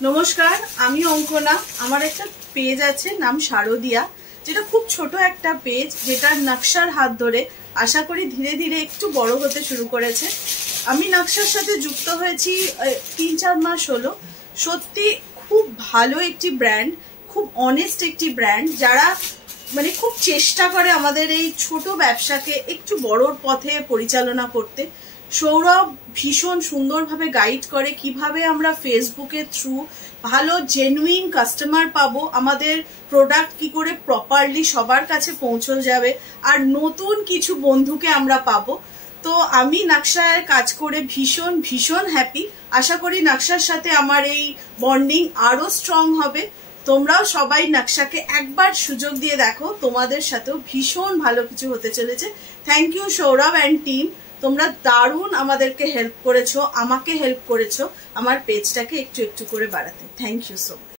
নমস্কার, আমি অঙ্কনা। আমার একটা পেজ আছে নাম শারদিয়া, যেটা খুব ছোট একটা পেজ, যেটা নকশার হাত ধরে আশা করি ধীরে ধীরে একটু বড় হতে শুরু করেছে। আমি নকশার সাথে যুক্ত হয়েছি 3-4 মাস হলো। সত্যি খুব ভালো একটি ব্র্যান্ড, খুব অনেস্ট একটি ব্র্যান্ড, যারা মানে খুব চেষ্টা করে আমাদের এই ছোট ব্যবসাকে একটু বড়র পথে পরিচালনা করতে। সৌরভ ভীষণ সুন্দরভাবে গাইড করে কিভাবে আমরা ফেসবুকের থ্রু ভালো জেনুইন কাস্টমার পাবো, আমাদের প্রোডাক্ট কি করে প্রপারলি সবার কাছে পৌঁছে যাবে, আর নতুন কিছু বন্ধুকে আমরা পাবো। তো আমি নকশায় কাজ করে ভীষণ ভীষণ হ্যাপি। আশা করি নকশার সাথে আমার এই বন্ডিং আরো স্ট্রং হবে। তোমরাও সবাই নকশাকে একবার সুযোগ দিয়ে দেখো, তোমাদের সাথেও ভীষণ ভালো কিছু হতে চলেছে। Thank you Sourav and team, তোমরা দারুণ আমাদেরকে হেল্প করেছো, আমাকে হেল্প করেছো আমার পেজটাকে একটু একটু করে বাড়াতে। Thank you so much.